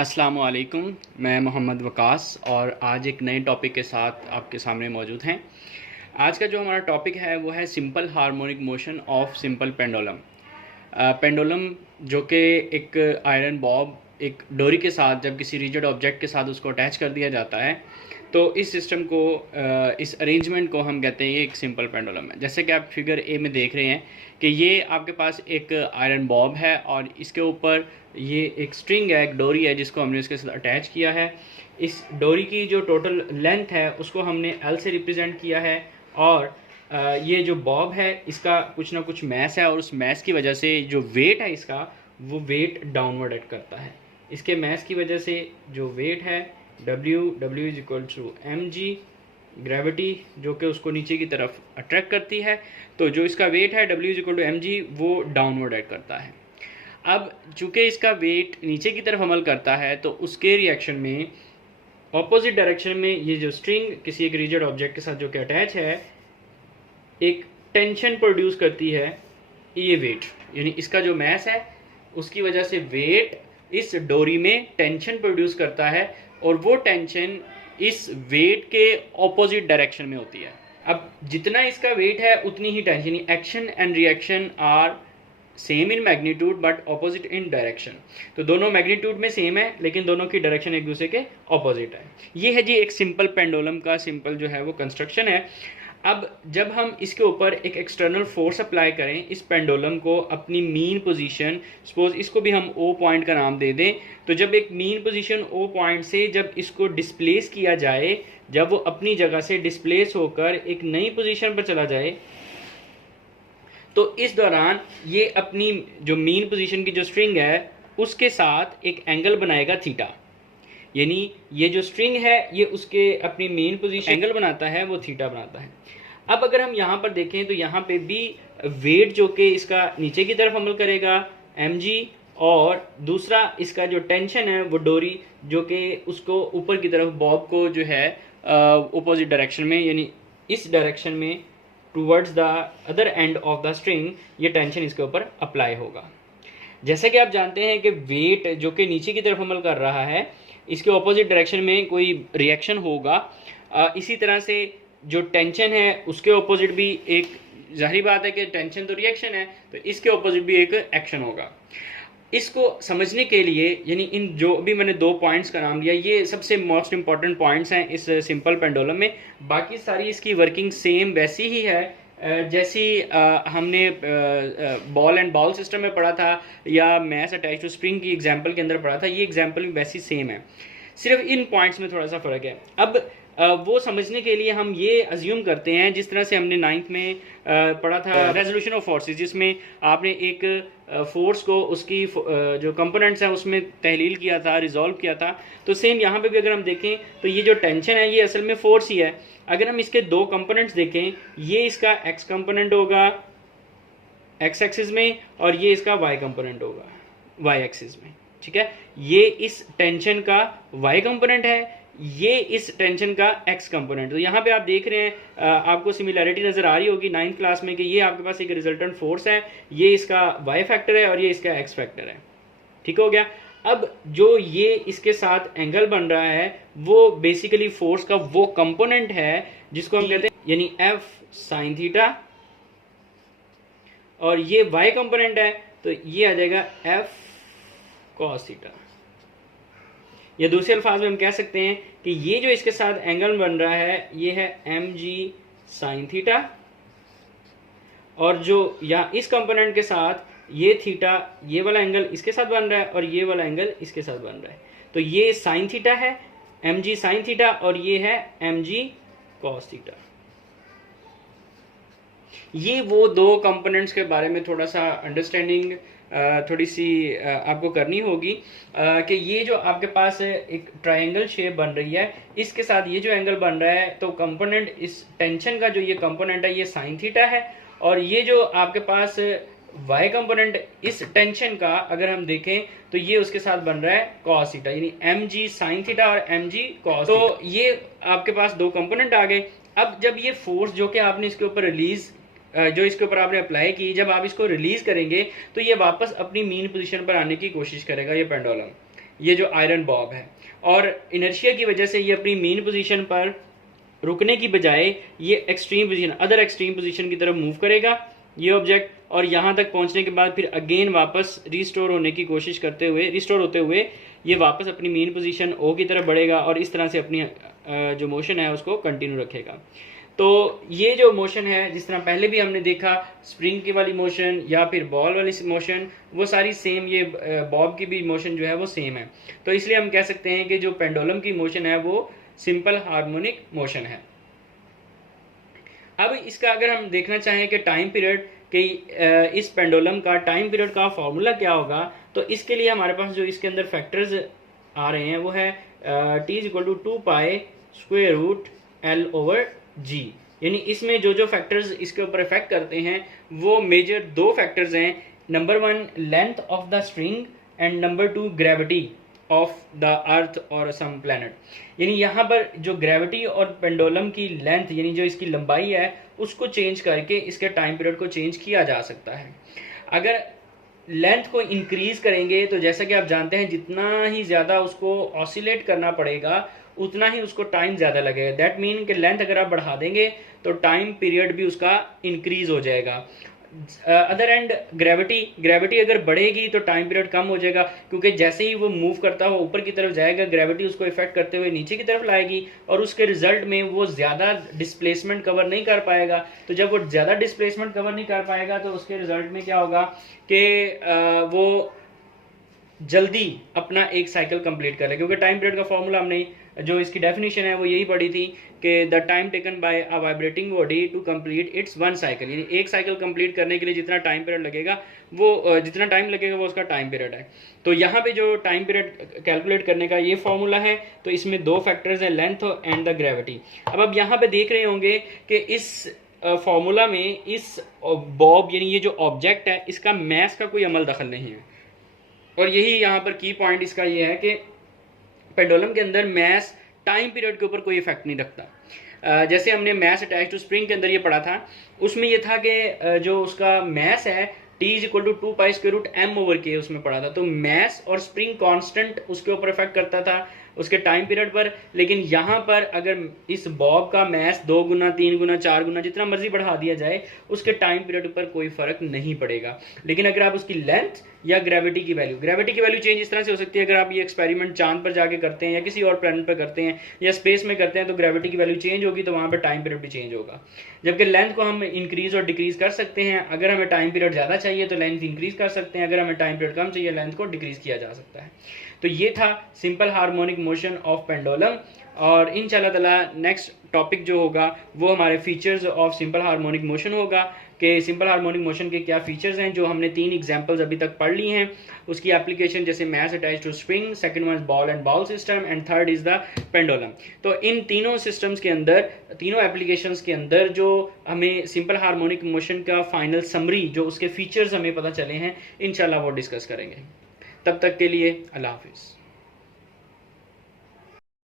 अस्सलाम वालेकुम। मैं मोहम्मद वकास और आज एक नए टॉपिक के साथ आपके सामने मौजूद हैं। आज का जो हमारा टॉपिक है वो है simple harmonic motion of simple pendulum. Pendulum जो कि एक आयरन बॉब एक डोरी के साथ जब किसी रिजिड ऑब्जेक्ट के साथ उसको अटैच कर दिया जाता है तो इस सिस्टम को इस अरेंजमेंट को हम कहते हैं ये एक सिंपल पेंडुलम है। जैसे कि आप फिगर ए में देख रहे हैं कि ये आपके पास एक आयरन बॉब है और इसके ऊपर ये एक स्ट्रिंग है, एक डोरी है जिसको हमने इसके साथ अटैच किया है। इस डोरी की जो टोटल लेंथ है उसको हमने एल से रिप्रेजेंट किया है और ये जो बॉब है इसका कुछ ना कुछ मैस है और उस मैस की वजह से जो वेट है इसका वो वेट डाउनवर्ड एक्ट करता है। इसके मैस की वजह से जो वेट है W is equal to mg, gravity जो कि उसको नीचे की तरफ अट्रैक्ट करती है, तो जो इसका वेट है W is equal to mg वो डाउनवर्ड एक्ट करता है। अब चूँकि इसका वेट नीचे की तरफ अमल करता है तो उसके रिएक्शन में ऑपोजिट डायरेक्शन में ये जो स्ट्रिंग किसी एक रिजिड ऑब्जेक्ट के साथ जो कि अटैच है एक टेंशन प्रोड्यूस करती है। ये वेट यानी इसका जो मैस है उसकी वजह से वेट इस डोरी में टेंशन प्रोड्यूस करता है और वो टेंशन इस वेट के ऑपोजिट डायरेक्शन में होती है। अब जितना इसका वेट है उतनी ही tension, action and reaction are same in magnitude but opposite in direction. तो दोनों मैग्नीट्यूड में सेम है लेकिन दोनों की डायरेक्शन एक दूसरे के ऑपोजिट है। ये है जी एक सिंपल पेंडुलम का सिंपल जो है वो कंस्ट्रक्शन है। अब जब हम इसके ऊपर एक एक्सटर्नल फोर्स अप्लाई करें इस पेंडुलम को अपनी मीन पोजीशन, सपोज इसको भी हम ओ पॉइंट का नाम दे दें, तो जब एक मीन पोजीशन ओ पॉइंट से जब इसको डिस्प्लेस किया जाए, जब वो अपनी जगह से डिस्प्लेस होकर एक नई पोजीशन पर चला जाए तो इस दौरान ये अपनी जो मीन पोजीशन की जो स्ट्रिंग है उसके साथ एक एंगल बनाएगा थीटा। यानी ये जो स्ट्रिंग है ये उसके अपनी मेन पोजीशन एंगल बनाता है वो थीटा बनाता है। अब अगर हम यहाँ पर देखें तो यहाँ पे भी वेट जो कि इसका नीचे की तरफ अमल करेगा mg और दूसरा इसका जो टेंशन है वो डोरी जो कि उसको ऊपर की तरफ बॉब को जो है अपोजिट डायरेक्शन में यानी इस डायरेक्शन में towards the other end of the string ये टेंशन इसके ऊपर अप्लाई होगा। जैसे कि आप जानते हैं कि वेट जो कि नीचे की तरफ अमल कर रहा है इसके ऑपोजिट डायरेक्शन में कोई रिएक्शन होगा। इसी तरह से जो टेंशन है उसके ऑपोजिट भी एक जाहिर बात है कि टेंशन तो रिएक्शन है तो इसके ऑपोजिट भी एक एक्शन होगा। इसको समझने के लिए यानी इन जो भी मैंने दो पॉइंट्स का नाम लिया ये सबसे मोस्ट इंपॉर्टेंट पॉइंट्स हैं इस सिंपल पेंडुलम में। बाकी सारी इसकी वर्किंग सेम वैसी ही है जैसी हमने बॉल एंड बॉल सिस्टम में पढ़ा था या मैस अटैच टू स्प्रिंग की एग्जांपल के अंदर पढ़ा था। ये एग्जांपल भी वैसी सेम है, सिर्फ इन पॉइंट्स में थोड़ा सा फ़र्क है। अब वो समझने के लिए हम ये अज्यूम करते हैं जिस तरह से हमने 9th में पढ़ा था रेजोल्यूशन ऑफ फोर्सेस, जिसमें आपने एक फोर्स को उसकी जो कंपोनेंट्स हैं उसमें तहलील किया था, रिजॉल्व किया था। तो सेम यहाँ पे भी अगर हम देखें तो ये जो टेंशन है ये असल में फोर्स ही है। अगर हम इसके दो कंपोनेंट्स देखें, ये इसका एक्स कंपोनेंट होगा एक्स एक्सिस में और ये इसका वाई कंपोनेंट होगा वाई एक्सिस में, ठीक है। ये इस टेंशन का वाई कंपोनेंट है, ये इस टेंशन का एक्स कंपोनेंट। तो यहाँ पे आप देख रहे हैं आपको सिमिलैरिटी नजर आ रही होगी 9th क्लास में कि ये आपके पास एक रिजल्टेंट फोर्स है, ये इसका वाई फैक्टर है और ये इसका एक्स फैक्टर है, ठीक हो गया। अब जो ये इसके साथ एंगल बन रहा है वो बेसिकली फोर्स का वो कंपोनेंट है जिसको हम कहते हैं यानी एफ साइन थीटा, और ये वाई कंपोनेंट है तो ये आ जाएगा एफ कॉस थीटा। या दूसरे अल्फाज में हम कह सकते हैं कि ये जो इसके साथ एंगल बन रहा है ये है mg साइन थीटा, और जो या इस कंपोनेंट के साथ ये थीटा, ये वाला एंगल इसके साथ बन रहा है और ये वाला एंगल इसके साथ बन रहा है। तो ये साइन थीटा है mg साइन थीटा और ये है mg कॉस थीटा। ये वो दो कंपोनेंट्स के बारे में थोड़ा सा अंडरस्टैंडिंग थोड़ी सी आपको करनी होगी कि ये जो आपके पास एक ट्रायंगल शेप बन रही है इसके साथ ये जो एंगल बन रहा है तो कंपोनेंट इस टेंशन का जो ये कंपोनेंट है ये साइन थीटा है, और ये जो आपके पास वाई कंपोनेंट इस टेंशन का अगर हम देखें तो ये उसके साथ बन रहा है कॉस थीटा, यानी mg साइन थीटा और mg कॉस। तो ये आपके पास दो कंपोनेंट आ गए। अब जब ये फोर्स जो कि आपने इसके ऊपर रिलीज जो इसके ऊपर आपने अप्लाई की, जब आप इसको रिलीज करेंगे तो ये वापस अपनी मीन पोजीशन पर आने की कोशिश करेगा ये पेंडुलम, ये जो आयरन बॉब है, और इनर्शिया की वजह से ये अपनी मेन पोजीशन पर रुकने की बजाय ये extreme position, other extreme position की तरफ मूव करेगा ये ऑब्जेक्ट, और यहाँ तक पहुँचने के बाद फिर अगेन वापस रिस्टोर होने की कोशिश करते हुए, रिस्टोर होते हुए ये वापस अपनी मेन पोजीशन ओ की तरफ बढ़ेगा और इस तरह से अपनी जो मोशन है उसको कंटिन्यू रखेगा। तो ये जो मोशन है, जिस तरह पहले भी हमने देखा स्प्रिंग की वाली मोशन या फिर बॉल वाली मोशन, वो सारी सेम, ये बॉब की भी मोशन जो है वो सेम है। तो इसलिए हम कह सकते हैं कि जो पेंडुलम की मोशन है वो सिंपल हार्मोनिक मोशन है। अब इसका अगर हम देखना चाहें कि टाइम पीरियड कि इस पेंडुलम का टाइम पीरियड का फॉर्मूला क्या होगा, तो इसके लिए हमारे पास जो इसके अंदर फैक्टर्स आ रहे हैं वो है t is equal to 2 square root L/G। यानी इसमें जो जो फैक्टर्स इसके ऊपर इफेक्ट करते हैं वो मेजर दो फैक्टर्स हैं, number 1 length of the string and number 2 gravity of the earth और सम प्लैनेट। यानी यहाँ पर जो ग्रेविटी और पेंडुलम की लेंथ, यानी जो इसकी लंबाई है, उसको चेंज करके इसके टाइम पीरियड को चेंज किया जा सकता है। अगर लेंथ को इंक्रीज करेंगे तो जैसा कि आप जानते हैं जितना ही ज़्यादा उसको ऑसिलेट करना पड़ेगा उतना ही उसको टाइम ज़्यादा लगेगा। दैट मीन कि लेंथ अगर आप बढ़ा देंगे तो टाइम पीरियड भी उसका इंक्रीज हो जाएगा। अदर एंड ग्रेविटी अगर बढ़ेगी तो टाइम पीरियड कम हो जाएगा, क्योंकि जैसे ही वो मूव करता हुआ ऊपर की तरफ जाएगा ग्रेविटी उसको इफेक्ट करते हुए नीचे की तरफ लाएगी और उसके रिजल्ट में वो ज़्यादा डिस्प्लेसमेंट कवर नहीं कर पाएगा। तो जब वो ज़्यादा डिस्प्लेसमेंट कवर नहीं कर पाएगा तो उसके रिजल्ट में क्या होगा कि वो जल्दी अपना एक साइकिल कंप्लीट कर ले, क्योंकि टाइम पीरियड का फॉर्मूला हमने जो इसकी डेफिनेशन है वो यही पढ़ी थी कि the time taken by a vibrating body to complete its one cycle. यानी एक साइकिल कंप्लीट करने के लिए जितना टाइम पीरियड लगेगा वो जितना टाइम लगेगा वो उसका टाइम पीरियड है। तो यहाँ पे जो टाइम पीरियड कैलकुलेट करने का ये फॉर्मूला है, तो इसमें दो फैक्टर्स हैं, लेंथ एंड द ग्रेविटी। अब आप यहाँ पे देख रहे होंगे कि इस फॉर्मूला में इस बॉब यानी ये जो ऑब्जेक्ट है इसका मैस का कोई अमल दखल नहीं है, और यही यहाँ पर की पॉइंट इसका ये है कि पेंडुलम के अंदर मैस टाइम पीरियड के ऊपर कोई इफेक्ट नहीं रखता। जैसे हमने मैस अटैच टू स्प्रिंग के अंदर ये पढ़ा था, उसमें ये था कि जो उसका मैस है t is equal to 2 square root m/k उसमें पढ़ा था। तो मैस और स्प्रिंग कांस्टेंट उसके ऊपर इफेक्ट करता था उसके टाइम पीरियड पर, लेकिन यहाँ पर अगर इस बॉब का मैस 2 गुना 3 गुना 4 गुना जितना मर्जी बढ़ा दिया जाए उसके टाइम पीरियड पर कोई फर्क नहीं पड़ेगा। लेकिन अगर आप उसकी लेंथ या ग्रेविटी की वैल्यू चेंज इस तरह से हो सकती है, अगर आप ये एक्सपेरिमेंट चांद पर जाके करते हैं या किसी और प्लैनेट पर करते हैं या स्पेस में करते हैं तो ग्रेविटी की वैल्यू चेंज होगी, तो वहाँ पर टाइम पीरियड भी चेंज होगा। जबकि लेंथ को हम इंक्रीज और डिक्रीज कर सकते हैं, अगर हमें टाइम पीरियड ज़्यादा चाहिए तो लेंथ इंक्रीज कर सकते हैं, अगर हमें टाइम पीरियड कम चाहिए लेंथ को डिक्रीज किया जा सकता है। तो ये था simple harmonic motion of pendulum, और इंशाल्लाह ताला नेक्स्ट टॉपिक जो होगा वो हमारे features of simple harmonic motion होगा कि सिंपल हार्मोनिक मोशन के क्या फीचर्स हैं। जो हमने 3 एग्जांपल्स अभी तक पढ़ ली हैं उसकी एप्लीकेशन, जैसे mass attach to spring, second one ball and bowl system and third is the pendulum. तो इन तीनों सिस्टम्स के अंदर, तीनों एप्लीकेशंस के अंदर जो हमें सिंपल हार्मोनिक मोशन का फाइनल समरी जो उसके फीचर्स हमें पता चले हैं इंशाल्लाह वो डिस्कस करेंगे। तब तक के लिए अल्लाह हाफिज़।